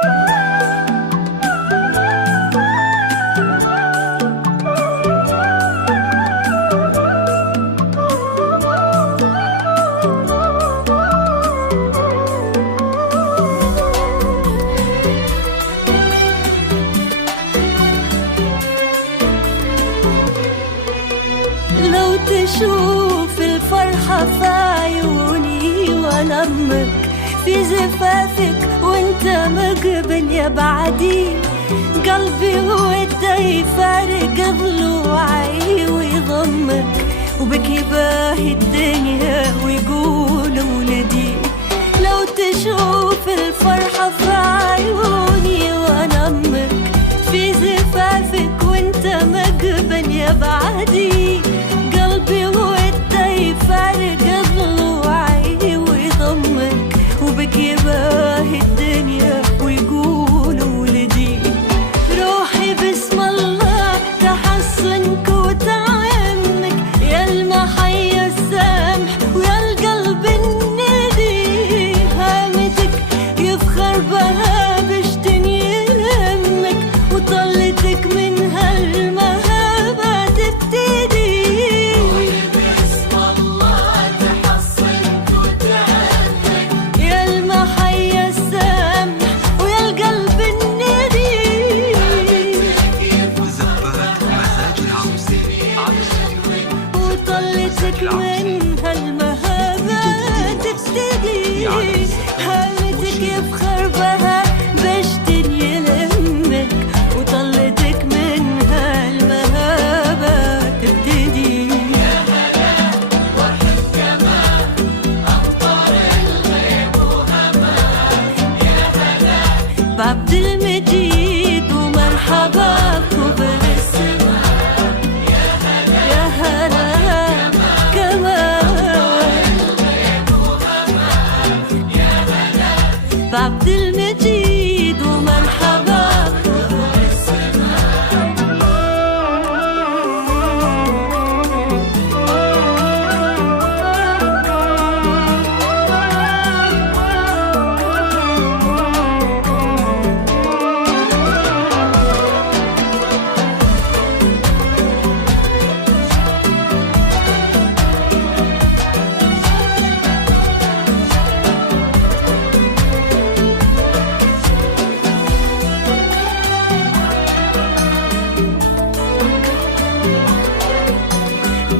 لو تشوف الفرحة في عيوني وانا امك في زفافك وانت مقبل يا بعدي، قلبي وده يفارق ضلوعي ويضمك، وبك يباهي الدنيا ويقول ولدي. لو تشوف الفرحة في عيوني وانا امك في زفافك وانت مقبل يا بعدي، قلبي وده يفارق ضلوعي ويضمك، وبك يباهي الدنيا ويقول ولدي. روحي بسم الله تحصنك وتعمك، يا المحيا السامح ويا القلب الندي، هامتك يفخر بها بشتني يهمك، وطلتك من هالمهابة تبتدي. بسم الله تحصنك وتعمك، يا المحيا السامح ويا القلب الندي، وزبات مزاج العروسي وطلتك من هالمهابة تبتدي. هامتك يفخر بها بشتن يلمك، وطلتك من هالمهابة تبتدي. يا هلا وارحب كمان أمطار الغيب وهمان، يا هلا بعبد المجيد ومرحبا بكبر السماء، يا هلا يا هلا كمان بعبد المجيد ومرحبا بكبر السماء.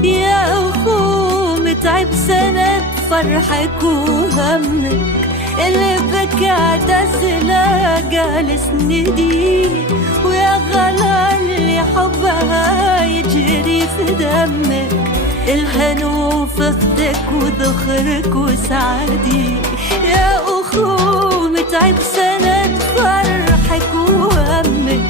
يا أخو متعب سند فرحك وهمك، اللي بك اعتزلها جالس ندي، ويا غلا اللي حبها يجري في دمك، الهنو في اختك وذخرك وسعدي. يا أخو متعب سند فرحك وهمك،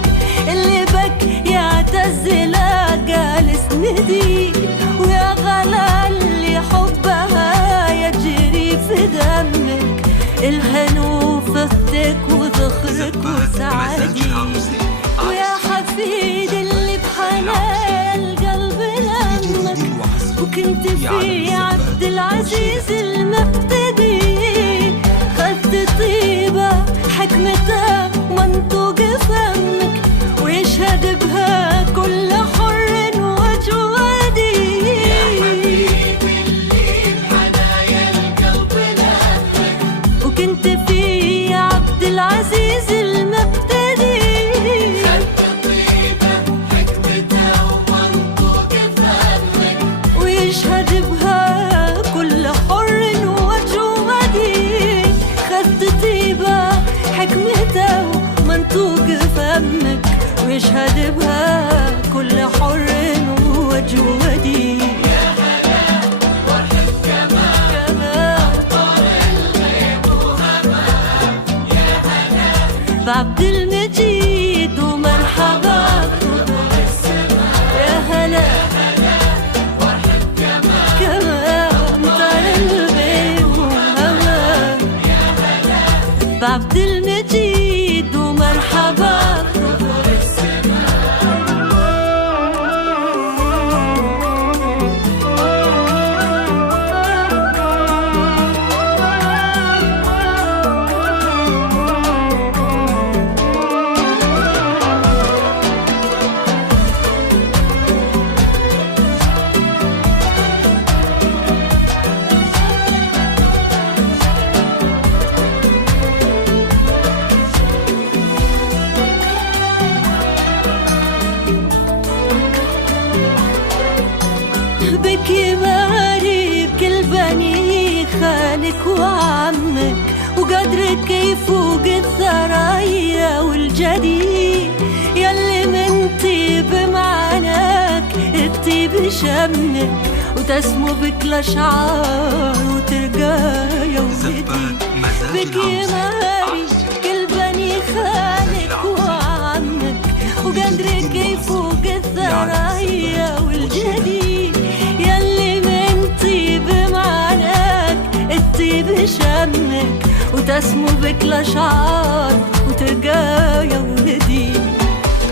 اللي بك يعتزلها جالس ندي، ويا غلا اللي حبها يجري في دمك، الهنو في اختك وذخرك وسعدي. ويا حفيد اللي بحنان القلب لمك، وكنت في عبد العزيز المقتدي، خدت طيبة حكمتها ومنطوق فمك، ويشهد بها كل حر وجوادي. يا حبيبي اللي بحنايا القلب لمك، وكنت في عبد العزيز المقتدي، خدت طيبة حكمتها ومنطوق فمك، ويشهد بها كل حر وجوادي. خدت طيبة حكمتها ومنطوق فمك، ويشهد بها كل حر وجودي. يا هلا وارحب كمان أمطار الغيب وهمان، يا هلا بعبد المجيد ومرحبا بكبر السماء، يا هلا وارحب كمان أمطار الغيب وهمان، يا هلا بعبد المجيد ومرحبا بكبر السماء. بك يماري بكل بني خالك وعمك، وقدرك يفوق الثرايا والجدي، يلي من طيب معناك الطيب شمك، وتسمو بك الأشعار وترقى يا ولدي. بك يماري كل بني خالك وعمك، وقدرك يفوق الثرايا والجدي، يلي من طيب معناك الطيب شمك، وتسمو بك الأشعار وترقى يا ولدي.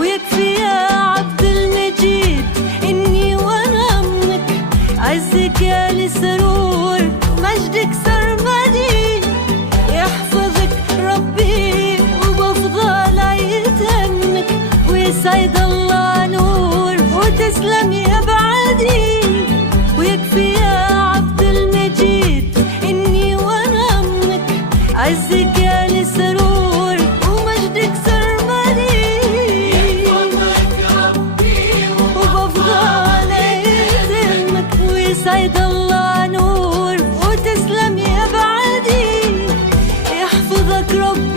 ويكفي يا عبد المجيد إني وأنا أمك، عزك يا لسرور ومجدك سرمدي، يحفظك ربي وبفضل يتمك، ويسعد الله نور وتسلم يا بعدي. ويكفي يا عبد المجيد إني وأنا أمك، عزك يا لسرور ومجدك سرمدي، وبفضل يتمك، ويسعد الله نور وتسلم يا بعدي، يحفظك رب